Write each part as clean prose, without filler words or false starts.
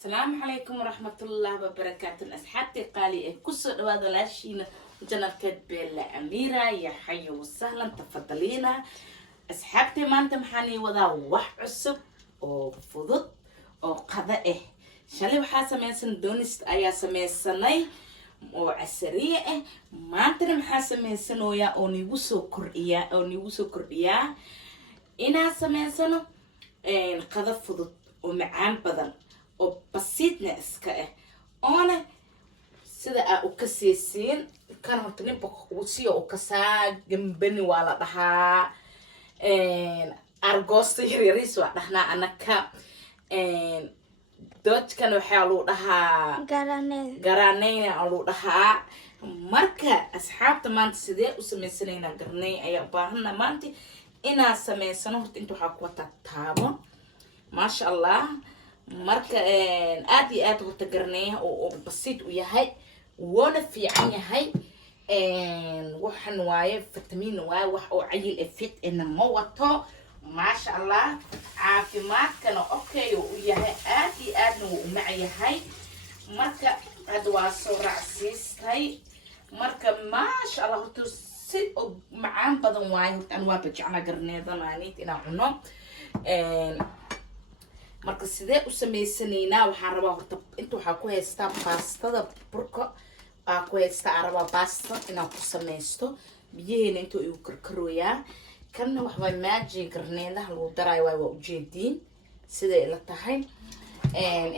السلام عليكم ورحمة الله وبركاته. أصحابتي قالي كسر هذا لاشين وجنا بيلا أميرة يا حي وسهلا تفضلينا. أصحابتي ما أنت محاني وذا وح عصب أو فضط أو قضاء شالي وحاسة ميسن دونست أيا سميسني أو عسرية ما أنت محاسة ميسن ويا أو نيوسو كرئيا إنا سميسنو قضاء فضط ومعان بدن oo basiidna iska oona sida aa u kaseysiin kan horta ninba siyo u kasaa gambani waa la dhahaa argoosta yaryariis waa dhahnaa anaka doodkan waxaa lagu dhahaa garaneyna lagu dhahaa. marka asxaabta maanta sidee u sameysanaynaa garaney ayaa u baahana maanta inaa sameysano. horta inta waxaa ku wataa taabo maasha allah. marka aad iyo aad horta garaneeyaha oo basiid u yahay woona fiican yahay. waxan waaye fitamiin waaye wax oo cayil fit ina ma wato maasha allah. caafimaadkana okay u yahay aad iyo aadna wuu u macyahay. marka hadda waa soo raacsiistay marka maasha allah horta si macaan badan waaye. horta an waa bajecna garaneedan aanit inaa cuno. marka sidee u sameysanaynaa waxaan rabaa horta inta waxaa ku haystaa baastada burka aa ku haystaa aan rabaa baasta inaan ku sameysto biyaheena inta igu karkarooyaa. kanna waxbaa maaji garneedaha lagu daraayo waa ujeediin siday ila tahay.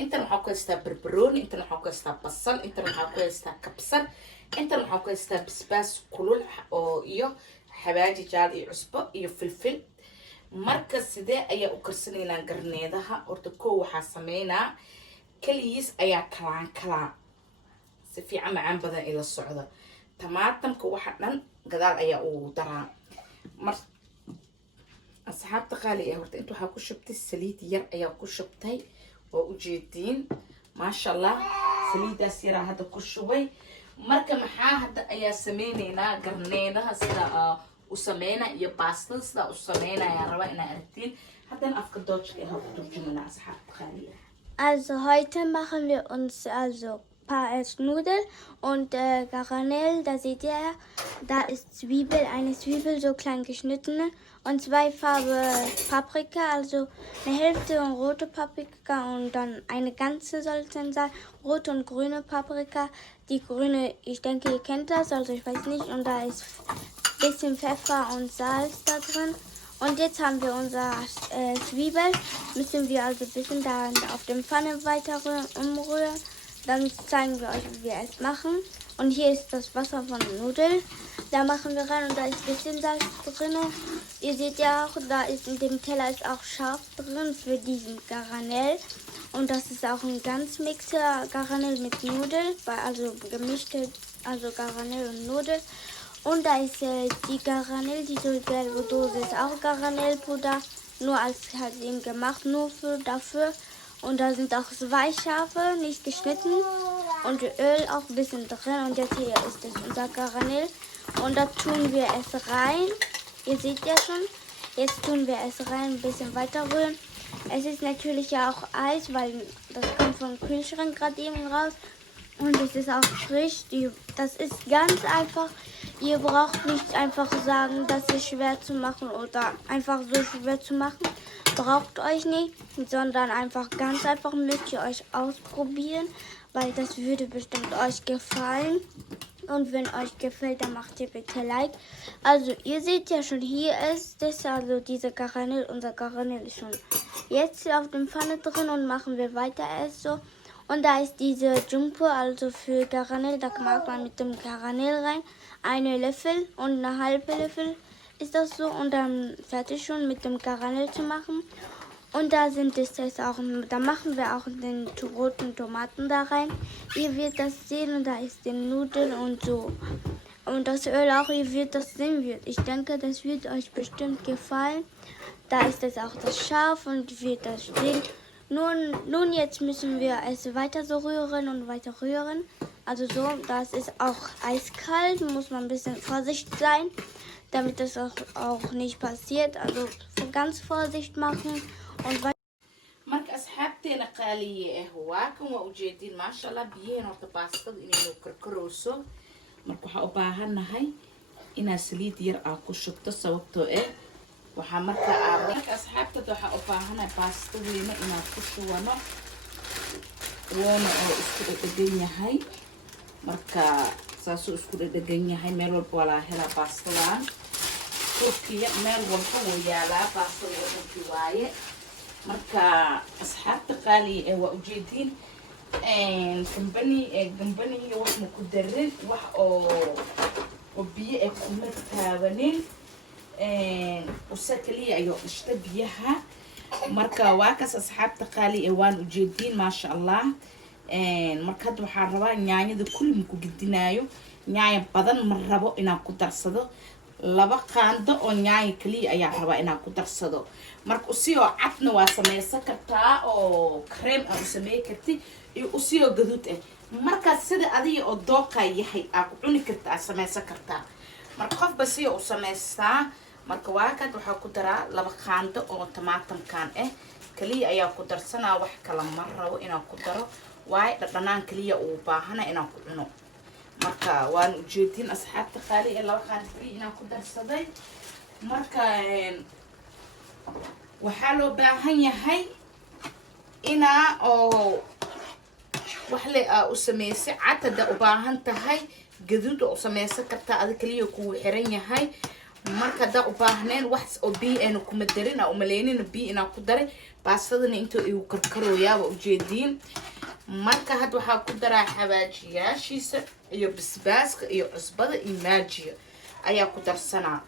intan waxaa ku haystaa barbarooni, intan waxaa ku haystaa basal, intan waxaa ku haystaa kabsar, intan waxaa ku haystaa basbaas kulul oo iyo xawaaji jaal iyo cusbo iyo filfil. marka sidee ayaa u karsanaynaa garneedaha horta koo waxaa sameynaa kaligiis ayaa kalaa si fiican macaan badan ila socda. tamaatamka waxa dhan gadaal ayaa ugu daraa. mar asxaabta qaali ah horta inta waxaa ku shubtay saliid yar ayaa ku shubtay oo ujeediin maasha allah. saliidaas yaraa hadda ku shubay. marka maxaa hadda ayaa sameynaynaa garneedaha sida usameyna iyo baastada sida u sameynaya raba ina aragtiin. haddana afka doojka ee ku turjumana asxaabta qaali ah. Also heute machen wir uns Nudeln und Garnelen, da seht ihr, da ist Zwiebel, eine Zwiebel so klein geschnittene und 2 Farbe Paprika, also eine Hälfte rote Paprika und dann eine ganze soll es dann sein, rote und grüne Paprika. Die grüne, ich denke ihr kennt das, also ich weiß nicht, und da ist ein bisschen Pfeffer und Salz da drin. Und jetzt haben wir unser Zwiebel, müssen wir also ein bisschen da auf dem Pfanne weiter umrühren. Dann zeigen wir euch, wie wir es machen. Und hier ist das Wasser von den Nudeln. Da machen wir rein und da ist ein bisschen Salz drin. Ihr seht ja auch, da ist in dem Teller ist auch scharf drin für diesen Garnelen. Und das ist auch ein Ganzmixer Garnelen mit Nudeln, also gemischte, also Garnelen und Nudeln. Und da ist die Garnelen, die so gelbe Dose ist auch Garnelenpuder, nur als halt eben gemacht, nur dafür. Und da sind auch 2 Schafe, nicht geschnitten und Öl auch ein bisschen drin. Und jetzt hier ist das unser Garnelen und da tun wir es rein. Ihr seht ja schon, jetzt tun wir es rein, ein bisschen weiter rühren. Es ist natürlich ja auch Eis, weil das kommt vom Kühlschrank gerade eben raus. Und es ist auch frisch. Das ist ganz einfach. Ihr braucht nicht einfach sagen, das ist schwer zu machen oder einfach so schwer zu machen. Braucht euch nicht, sondern einfach ganz einfach müsst ihr euch ausprobieren, weil das würde bestimmt euch gefallen. Und wenn euch gefällt, dann macht ihr bitte Like. Also ihr seht ja schon, hier ist das, also diese Garnelen, unser Garnelen ist schon jetzt auf dem Pfanne drin und machen wir weiter erst so. Und da ist diese Jumbo, also für Garnelen, da mag man mit dem Garnelen rein, 1 Löffel und 1/2 Löffel ist das so und dann fertig schon mit dem Garnelen zu machen. Und da sind es jetzt auch, da machen wir auch den roten Tomaten da rein. Ihr werdet das sehen und da ist die Nudeln und so. Und das Öl auch, ihr werdet das sehen. Ich denke, das wird euch bestimmt gefallen. Da ist jetzt auch das Schaf und wird das stehen. Nun jetzt müssen wir es weiter so rühren und weiter rühren. Also so, das ist auch eiskalt, muss man ein bisschen vorsichtig sein, damit das auch nicht passiert. Also ganz Vorsicht machen und weiter. marka asxaabtay asxaabteena qaaliye waa kan waa ujeedin maasha Allah biyaheen horta baastada inay karkarooso marka waxa u baahanahay ina saliid yar ku shubto sababtoo waxa marka asxaabtada waxa u baahanahay baasta weyn inaan ku shubano woona oo isku dhadhan yahay marka saasoo isku dhadhan yahay meel walba wala hela baastadan turkiya meel walba way yaalaa baastada wadanki waaye marka asxaabta qaaliye waa ujeedin company wax ma ku darin wax oo biyo kuma taabanin usakaliya ayo dhishta biyaha marka waa kaas asxaabta qaaliye waan ujeedin maasha Allah marka hadda waxaan rabaa nyaanyada kulli ma ku gidinaayo nyaanya badan ma rabo inaan ku darsado laba qaando oo nyaanya kaliya ayaa rabaa inaan ku darsado marka usiyoo cadna waa samaysan kartaa oo cream aan u sameey karti iyo usiyoo gaduud marka sida adiga oo dooqa yahay aad ku cuni kartaa samaysan kartaa marka qof basiyo u samaystaa marka waa kad waxa ku daraa laba qaando oo tamaatamkan kaliya ayaa ku darsanaa wax kala ma rabo inaan ku daro waay dhadhanaan kaliya u baahana inaan ku cuno marka waan ujeedin asxaabta qaaliye laba qaando kaliya inaan ku darsaday marka waxaa loo baahan yahay inaa oo wax le u sameysay cadada u baahan tahay gaduud oo samaysan kartaa adiga kaliya ku xiran yahay marka da u baahneen wax oo biyo kuma darin oo maleynina biyo ina ku daray baastadana inta ay u karkarooyaa ujeedin marka had waxa ku daraa xawaajiyaashiisa iyo basbaaska iyo cusbada iyo maajiga ayaa ku darsanaa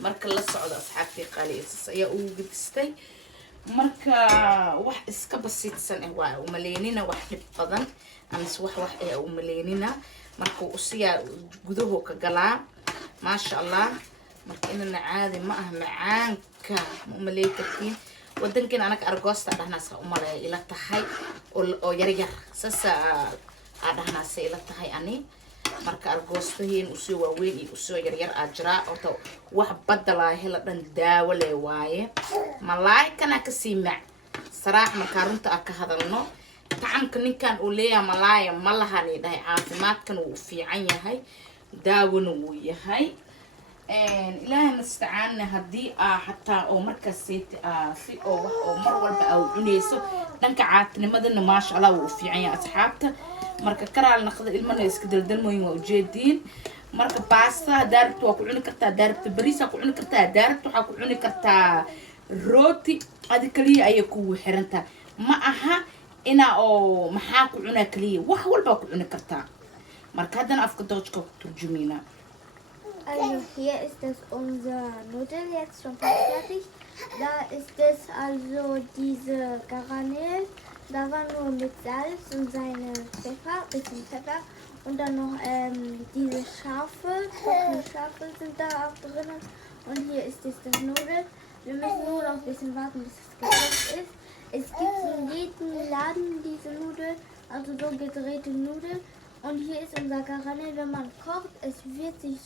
marka la socdo asxaabtii qaaliye ayaa uu gudistay marka wax iska basiidsan waa u maleynina wax dhib badan ama wax u maleynina marka uu siyaa gudaho ka galaa maasha Allah marka inana caadi ma ah macaanka ma maleeykatiin wadankan anaga argoosta dhahnaasa u maleeyo ila tahay oo yar yar sasa dhahnaasa ila tahay ani marka argoostaheen u soo waaweyn iyo soo yar yar ajraa oo wax badalaa hela dhan daawo leh waaye malaa'ikana ka siimac saraax marka runta ka hadalno tacanka ninkan uu leeyahay malaaya ma lahan dhahay caafimaadkan uu fiican yahay daawona uu yahay ilaahay nastacaana hadii hatta oo markaas si oo wax oo mar walba aad cuneyso dhanka caatinimadana maasha Allah uu fiican yahay asxaabta marka karaal naqda ilmana iska daldalmooyin waa ujeedin marka pasta daartu waa ku cuni kartaa daartu bariis ku cuni kartaa daartu waxa ku cuni kartaa rooti adi kaliya ay ku xiranta ma aha ina oo maxaa ku cuna kaliya wax walba ku cuni kartaa marka hadana afka doojka ku turjumina. Also hier ist das unser Nudel jetzt schon fast fertig. Da ist es also diese Garnelen, da war nur mit Salz und seine Pfeffer, bisschen Pfeffer und dann noch diese Schafe, trockene Schafe sind da auch drin und hier ist jetzt das Nudel. Wir müssen nur noch ein bisschen warten, bis es gekocht ist. Es gibt in jedem Laden diese Nudeln, also so gedrehte Nudeln. Und hier ist unser Garnelen, wenn man kocht, es wird sich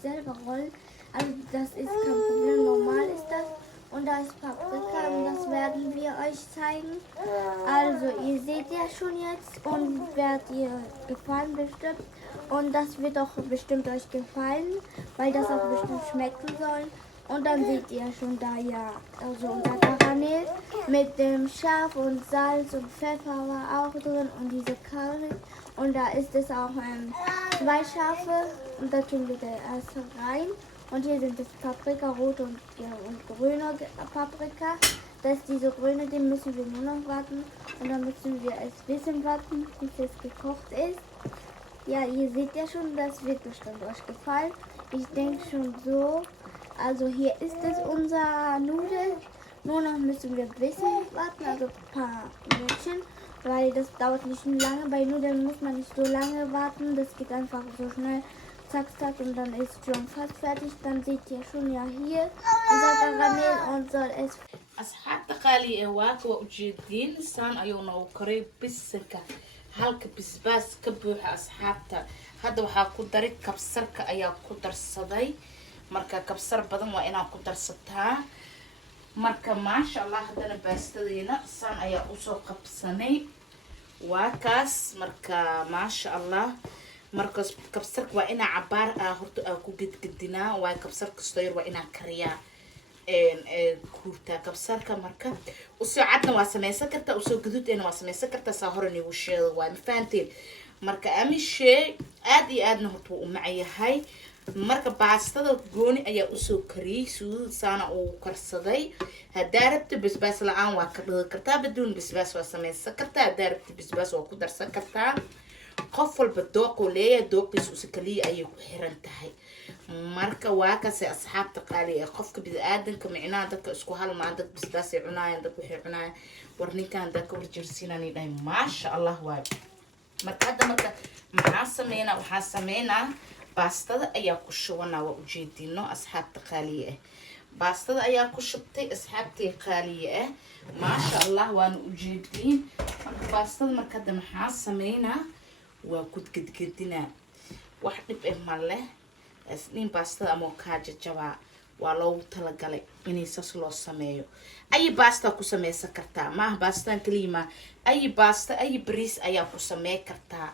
selber rollen. Also das ist kein Problem, normal ist das. Und da ist Paprika und das werden wir euch zeigen. Also ihr seht ja schon jetzt und wird ihr gefallen bestimmt. Und das wird auch bestimmt euch gefallen, weil das auch bestimmt schmecken soll. Und dann seht ihr schon da ja, also unser Garnelen mit dem Schaf und Salz und Pfeffer war auch drin und diese Curry. Und da ist es auch 2 Schafe und da tun wir der erste rein. Und hier sind es Paprika, rote und grüne Paprika. Das ist diese grüne, den müssen wir nur noch warten. Und dann müssen wir es ein bisschen warten, bis es gekocht ist. Ja, ihr seht ja schon, das wird bestimmt euch gefallen. Ich denke schon so. Also hier ist es unser Nudel. Nur noch müssen wir ein bisschen warten, also ein paar Minuten. Weil das dauert nicht lange. Bei Nudeln muss man nicht so lange warten. Das geht einfach so schnell. Zack, zack. Und dann ist schon fast fertig. Dann seht ihr schon ja hier unser Garnelen und soll es... asxaabta qaaliye waa kuwa ujeedin saan ayuu noo koray bisinka halka bisbaas ka buuxa asxaabta hadda waxaa ku daray kabsarka ayaa ku darsaday marka kabsar badan waa inaan ku darsataa marka maasha allah haddana baastadiina saan ayaa usoo qabsanay waa kaas marka maasha allah markaas kabsarka waa inaa cabaar horta ku gedgedinaa waa kabsar kastoo yar waa inaa kariyaa kuurtaa kabsarka marka usoo cadna waa samaysan kartaa usoo gaduudena waa samaysan kartaa saa hore nigu sheego waa ma fahanteen marka amishee aad iyo aadna horta wuu u macayahay marka baastada gooni ayaa usoo kariyey suudada saana uu karsaday haddaa rabta basbaas la-aan waa ka dhigi kartaa baduun basbaas waa samaysan kartaa haddaa rabta basbaas waa ku darsan kartaa qof walba dooquu leeyahay dooqiisa usa kaliya ayay ku xiran tahay marka waa kase asxaabta qaali ee qofka bini-aadanka micnaha dadka isku halmaan dad basbaasay cunaayaan dad waxay cunaayaan war ninkan dadka warjirsiinani dhahay maasha allah waay marka hadda marka waxaa sameynaa baastada ayaa ku shubanaa waa ujeedino asxaabta qaaliye ah baastada ayaa ku shubtay asxaabtii qaaliye ah maasha allah waana ujeediin marka baastada marka hadda maxaa sameynaa waa kudgedgedinaa wax dhib ah ma leh asniin baastada ama kaa jajabaa waa loogu talagalay inay saas loo sameeyo ay baasta ku sameysan kartaa maaha baastaan kaliya ma ay baasta ay bariis ayaa ku samey kartaa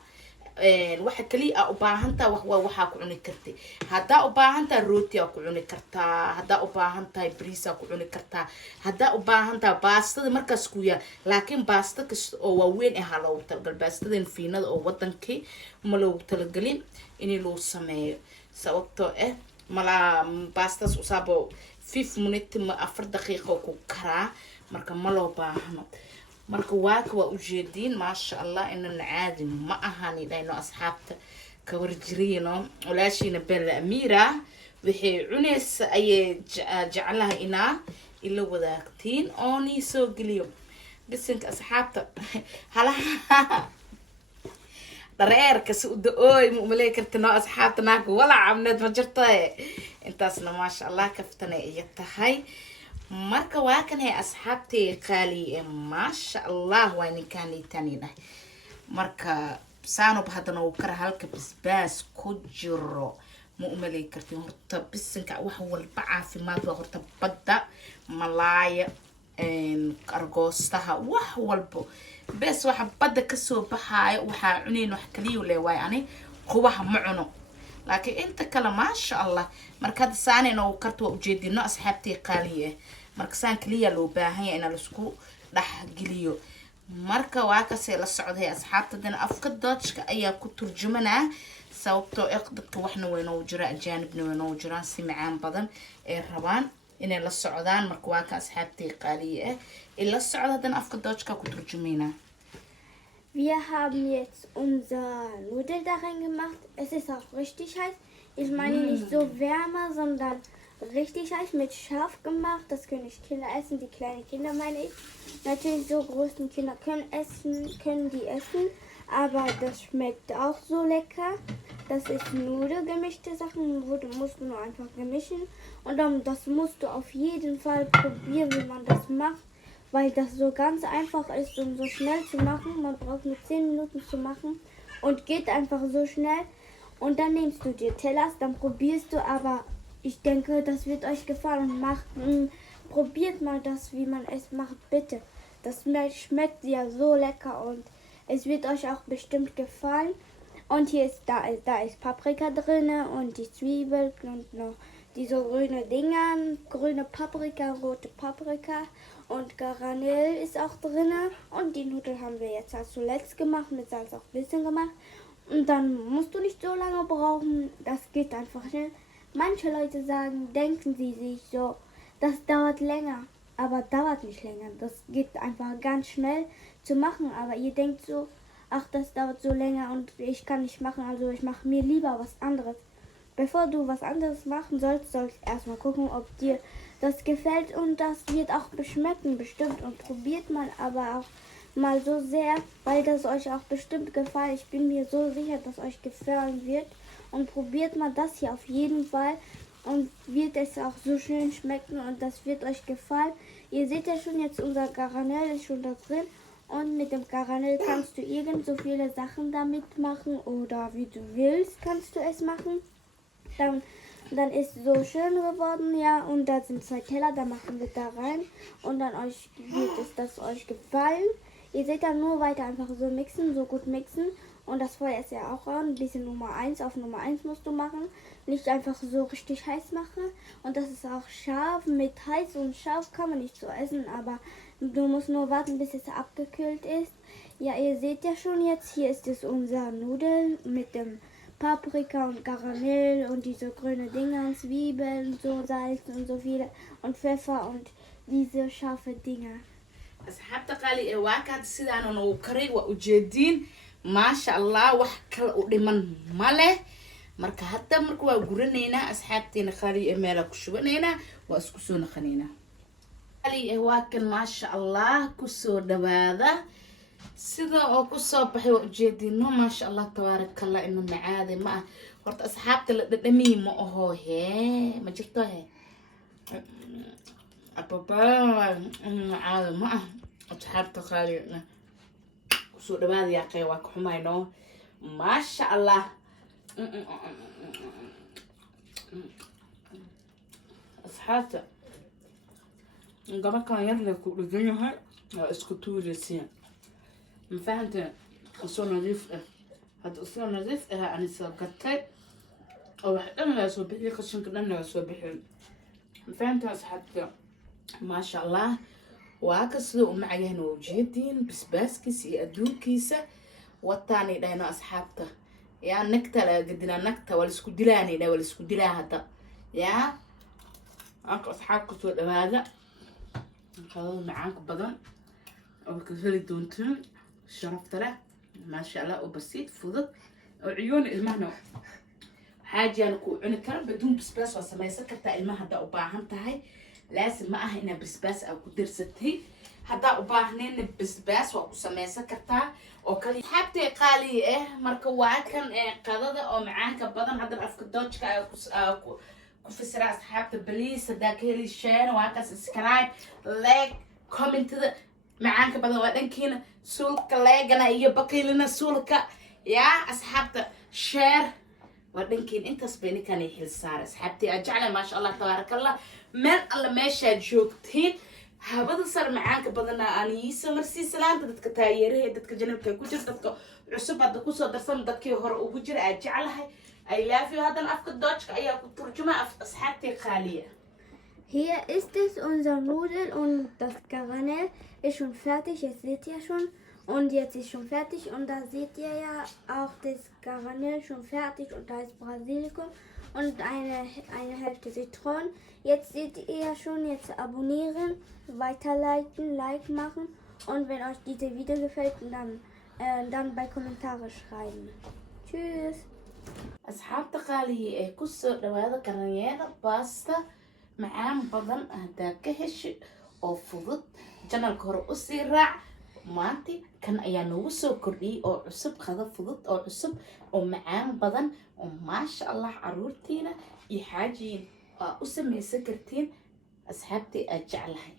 waxa kaliya u baahantaa waxaa ku cuni kartay haddaa u baahantaa rooti aa ku cuni kartaa haddaa u baahantahay bariis aa ku cuni kartaa haddaa u baahantaa baastada markaas ku yaal laakiin baasta kasta oo waaweyn ahaa loogu talagalay baastadan fiinada oo wadankii ma loogu talagelin in loo sameeyo sababtoo ah malaa baastas usaabo 5 minutes ma 4 daqiiqo ku karaa marka ma loo baahno marka waaka waa ujeediin maasha allah inana caadi ma ahani dhayno asxaabta ka warjiriyno walaashiina bella amira waxay cunaysa ayay jeclahay inaa ila wadaagtiin oo nii soo geliyo bisinka asxaabta halaha dareerka si u da-ooy ma umaley karta noo asxaabta naaka walaa cabneed ma jirtae intaasna maasha allah kaftanay iya tahay marka waa kan hay asxaabtay qaali maasha allah waa ninkaanitani dhahay marka saanob haddana uu kara halka basbaas ku jiro ma umaley kartiin horta bisinka wax walba caafimaad waa horta badda malaaya argoostaha wax walbo bes waxa badda kasoo baxaayo waxaa cunayn wax kaliya le waay ani qubaha ma cuno laakiin inta kale maasha allah marka hadda saanayna uu karto waa ujeedino asxaabtay qaaliye marka saan kaliya loo baahan yahay in la isku dhex geliyo marka waa kasee la socday asxaabta dana afka doodshka ayaa ku turjumanaa sababtoo dadka waxna weynoo jira ajaanibna weynoo jiraan si macaan badan ee rabaan inay la socdaan marka waa ka asxaabtay qaaliye ah ila socda haddana afka doodshka ku turjumaynaa. Wir haben jetzt unser Nudel da rein gemacht. Es ist auch richtig heiß. Ich meine nicht so wärmer, sondern richtig heiß mit scharf gemacht. Das können nicht Kinder essen, die kleinen Kinder meine ich. Natürlich so großen Kinder können die essen, aber das schmeckt auch so lecker. Das ist Nudeln, gemischte Sachen, musst du nur einfach gemischen. Und dann, das musst du auf jeden Fall probieren, wie man das macht. Weil das so ganz einfach ist, um so schnell zu machen. Man braucht nur 10 Minuten zu machen und geht einfach so schnell. Und dann nimmst du dir Tellers, dann probierst du, aber ich denke, das wird euch gefallen. Probiert mal das, wie man es macht, bitte. Das schmeckt ja so lecker und es wird euch auch bestimmt gefallen. Und hier ist, da ist Paprika drin und die Zwiebel und noch diese grüne Dinger, grüne Paprika, rote Paprika. Und Garnelen ist auch drin. Und die Nudeln haben wir jetzt als zuletzt gemacht, mit Salz auch ein bisschen gemacht. Und dann musst du nicht so lange brauchen, das geht einfach schnell. Manche Leute sagen, denken sie sich so, das dauert länger. Aber dauert nicht länger, das geht einfach ganz schnell zu machen. Aber ihr denkt so, ach, das dauert so länger und ich kann nicht machen, also ich mache mir lieber was anderes. Bevor du was anderes machen sollst erstmal gucken, ob dir das gefällt und das wird auch beschmecken bestimmt und probiert mal aber auch mal so sehr, weil das euch auch bestimmt gefällt. Ich bin mir so sicher, dass euch gefallen wird und probiert mal das hier auf jeden Fall und wird es auch so schön schmecken und das wird euch gefallen. Ihr seht ja schon jetzt, unser Garnelen ist schon da drin und mit dem Garnelen kannst du irgend so viele Sachen damit machen oder wie du willst kannst du es machen. Dann Dann ist es so schön geworden, ja. Und da sind 2 Teller, da machen wir da rein. Und dann wird es das euch gefallen. Ihr seht dann nur weiter einfach so mixen, so gut mixen. Und das Feuer ist ja auch an. Diese Nummer 1, auf Nummer 1 musst du machen. Nicht einfach so richtig heiß machen. Und das ist auch scharf. Mit heiß und scharf kann man nicht so essen. Aber du musst nur warten, bis es abgekühlt ist. Ja, ihr seht ja schon jetzt, hier ist es unser Nudeln mit dem Paprika und Karamell und diese grüne Dinger, Zwiebeln, so Salz und so viele und Pfeffer und diese scharfe Dinger. asxaabta qaali ee waa kaad sidaan oo karay waa ujeediin maasha allah wax kale u dhiman ma leh marka hadda marka waa guranaynaa asxaabteena qaali ee meela ku shubanaynaa waa isku soo naqanaynaa qaali ee waa kan maasha allah ku soo dhawaada sida oo ku soo baxay waa ujeediino maasha allah tabaarakallah inna macaade ma ah horta asxaabta la dhadhamiyi ma aho hee ma jirto hee ababa macaade ma ah asxaabta qaaliga kusoo dhawaada yaaqee waa ka xumayno maasha allah asxaabta gabakan yar le ku dhagan yahay waa isku tuuraysiin ma fahanteen usoo nadiif ah hadda usoo nadiif ah ani soo gatay oo wax dhan laga soo bixiyay qashinka dhan laga soo bixiyay ma fahanteen asxaabta maasha allah waa ka sida u macayahna waa ujeediin basbaaskiisa iyo adduunkiisa wataanay dhahayno asxaabta yaa nagta laga gadinaa nagta waa laisku dilaanay dhaa waa laisku dilaa hadda yaa anka asxaabka soo dhawaada qadada macaanka badan oo ka heli doontiin sharafta leh maasha allah oo basiid fudud oo ciyoona ilmahana xaajiyana ku cuni kara baduun basbaas waa samaysan kartaa ilmaha haddaa u baahan tahay laasim ma aha inaad basbaas aa ku darsatay haddaa u baahnayna basbaas waa ku samaysan kartaa oo kale xabtay qaali ah marka waa kan qadada oo macaanka badan hadda afka doojka ku fasira asxaabta baliis haddaa ka heli sheen waa ka subscribe like commentada macaanka badan waa dhankiina suulka leegana iyo baqiilina suulka yaa asxaabta share waa dhankiin intaas bay ninkan ay xil saar asxaabtii aan jeclay maasha allah tabaarakallah meel alla meeshaad joogtiin habada sar macaanka badana aan iisa marsii salaanta dadka taageeraha dadka janabka ku jira dadka cusub hadda kusoo darsan dadkii hore ugu jira aan jeclahay I love you haddana afka doojka ayaa ku turjuma asxaabtii qaaliya. Hier ist es, unser Nudel und das Garnelen ist schon fertig, jetzt seht ihr schon. Und jetzt ist schon fertig und da seht ihr ja auch das Garnelen schon fertig und da ist Basilikum und eine Hälfte Zitronen. Jetzt seht ihr ja schon, jetzt abonnieren, weiterleiten, Like machen und wenn euch dieses Video gefällt, dann bei Kommentare schreiben. Tschüss! asxaabta qaaliya ee kusoo dhawaada karanyeeda baasta macaan badan haddaa ka heshi oo fudud janalka hore usii raac maanti kan ayaa noogu soo kordhiyey oo cusub qado fudud oo cusub oo macaan badan oo maasha allah caruurtiina iyo xaajiyin aa u samaysan kartiin asxaabtii aad jeclahay